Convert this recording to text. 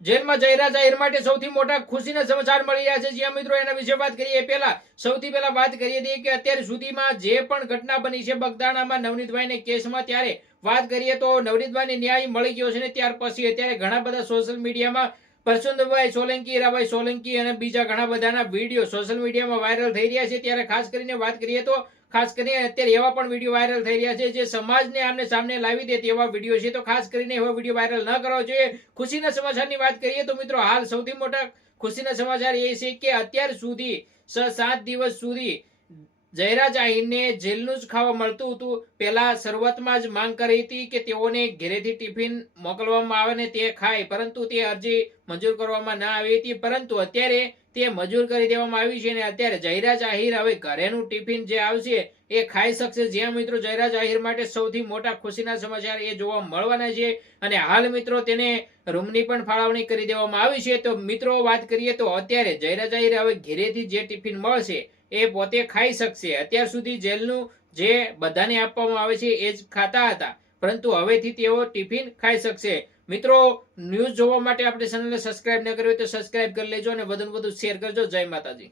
જેલમાં જયરા જાહેર માટે સૌથી મોટા ખુશીના સમાચાર મળી રહ્યા છે. જ્યાં મિત્રો, એના વિશે વાત કરીએ પહેલા, સૌથી પહેલા વાત કરીએ દઈએ કે અત્યાર સુધીમાં જે પણ ઘટના બની છે બગદાણામાં નવનીતભાઈને કેસમાં, ત્યારે વાત કરીએ તો નવનીતભાઈને ન્યાય મળી ગયો છે ને ત્યાર પછી અત્યારે ઘણા બધા સોશિયલ મીડિયામાં પરસુંદભાઈ સોલંકી, હીરાભાઈ સોલંકી અને બીજા ઘણા બધાના વીડિયો સોશિયલ મીડિયામાં વાયરલ થઈ રહ્યા છે. ત્યારે ખાસ કરીને વાત કરીએ તો ખાસ કરીને અત્યારે એવા પણ વીડિયો વાયરલ થઈ રહ્યા છે જે સમાજને આમને સામને લાવી દે તેવા વીડિયો છે. તો ખાસ કરીને એવા વીડિયો વાયરલ ન કરવા. જોઈએ, ખુશીના સમાચારની વાત કરીએ તો મિત્રો હાલ સૌથી મોટા ખુશીના સમાચાર એ છે કે અત્યાર સુધી સાત દિવસ સુધી જયરાજ આહીરને જેલનું જ ખાવા મળતું હતું. પહેલા શરૂઆતમાં જ માંગ કરી હતી કે તેઓને ઘરેથી ટિફિન મોકલવામાં આવે ને તે ખાય. પરંતુ તે અરજી મંજૂર કરવામાં ના આવી હતી. પરંતુ અત્યારે તે મજૂર કરી દેવામાં આવી છે અને અત્યારે જયરાજ આહિર હવે ઘરેનું ટિફિન જે આવશે એ ખાઈ શકશે. જ્યાં મિત્રો જયરાજ આહિર માટે સૌથી મોટા ખુશીના સમાચાર એ જોવા મળવાના છે અને હાલ મિત્રો તેને રૂમની પણ ફાળવણી કરી દેવામાં આવી છે. તો મિત્રો વાત કરીએ તો અત્યારે જયરાજ આહિર હવે ઘેરેથી જે ટિફિન મળશે એ પોતે ખાઈ શકશે. અત્યાર સુધી જેલનું જે બધાને આપવામાં આવે છે એ જ ખાતા હતા. પરંતુ હવેથી તેઓ ટિફિન ખાઈ શકશે. મિત્રો ન્યૂઝ જોવા માટે આપણે ચેનલને સબસ્ક્રાઇબ ન કરી હોય તો સબસ્ક્રાઇબ કરી લેજો અને વધુ વધુ શેર કરજો. જય માતાજી.